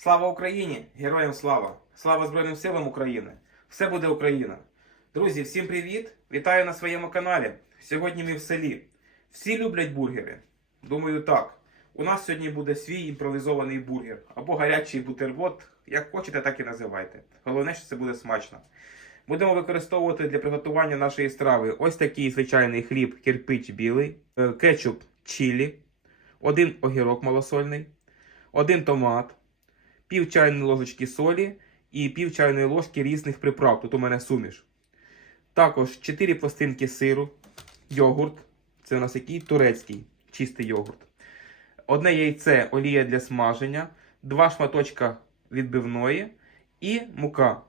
Слава Україні! Героям слава! Слава Збройним силам України! Все буде Україна! Друзі, всім привіт! Вітаю на своєму каналі. Сьогодні ми в селі. Всі люблять бургери. Думаю, так. У нас сьогодні буде свій імпровізований бургер або гарячий бутерброд, як хочете, так і називайте. Головне, що це буде смачно. Будемо використовувати для приготування нашої страви ось такий звичайний хліб кирпич білий, е, кетчуп чилі, один огірок малосольний, один томат, пів чайної ложечки солі і пів чайної ложки різних приправ. Тут у мене суміш. Також 4 пластинки сиру, йогурт. Це у нас який турецький, чистий йогурт. Одне яйце, олія для смаження, два шматочка відбивної і мука.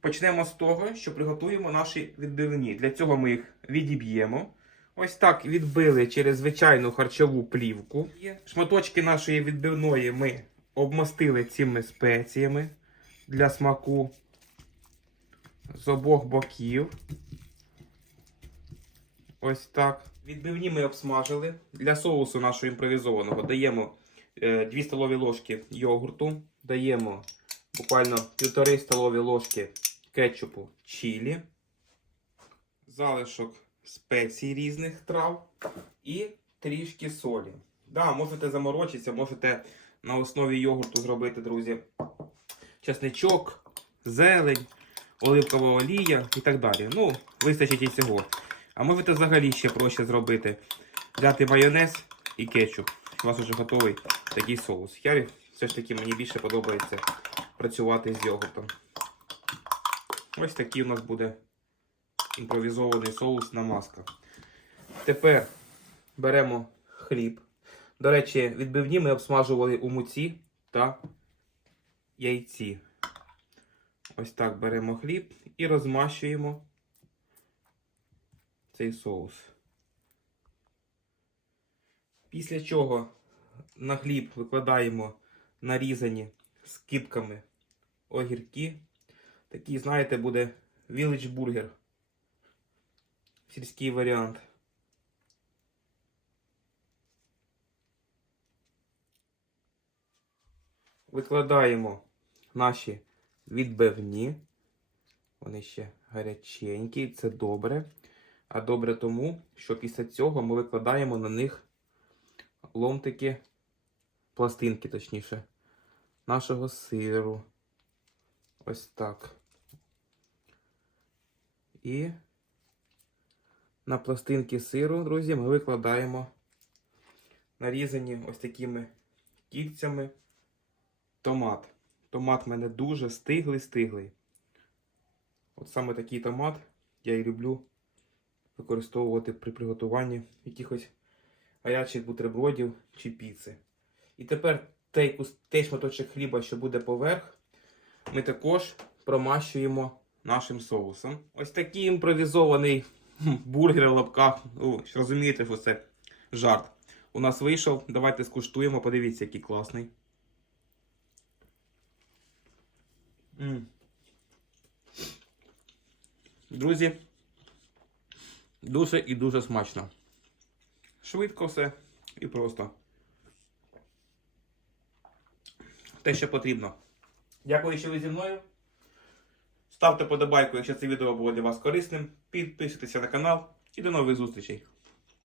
Почнемо з того, що приготуємо наші відбивні. Для цього ми їх відіб'ємо. Ось так відбили через звичайну харчову плівку. Шматочки нашої відбивної ми обмастили цими спеціями для смаку з обох боків. Ось так. Відбивні ми обсмажили. Для соусу нашого імпровізованого даємо е, 2 столові ложки йогурту, даємо буквально 1,5 столові ложки кетчупу чилі, залишок спецій різних трав і трішки солі. Да, можете заморочитися, можете на основі йогурту зробити, друзі, чесничок, зелень, оливкова олія і так далі. Ну, вистачить і цього. А можете взагалі ще проще зробити. Взяти майонез і кетчуп. У вас вже готовий такий соус. Я все ж таки мені більше подобається працювати з йогуртом. Ось такий у нас буде імпровізований соус на маска. Тепер беремо хліб. До речі, відбивні ми обсмажували у муці та яйці. Ось так беремо хліб і розмащуємо цей соус. Після чого на хліб викладаємо нарізані скипками огірки. Такий, знаєте, буде village бургер. Сільський варіант. Викладаємо наші відбивні. Вони ще гаряченькі, це добре. А добре тому, що після цього ми викладаємо на них ломтики, пластинки, точніше, нашого сиру. Ось так. І на пластинки сиру, друзі, ми викладаємо нарізані ось такими кільцями томат. Томат в мене дуже стиглий-стиглий. От саме такий томат я і люблю використовувати при приготуванні якихось гарячих бутербродів чи піци. І тепер той, той шматочок хліба, що буде поверх, ми також промащуємо нашим соусом. Ось такий імпровізований бургер в лапках. Ну, розумієте, що це жарт. У нас вийшов. Давайте скуштуємо. Подивіться, який класний. Друзі, дуже і дуже смачно. Швидко все і просто. Те, що потрібно. Дякую, що ви зі мною. Ставте подобайку, якщо це відео було для вас корисним. Підписуйтеся на канал і до нових зустрічей.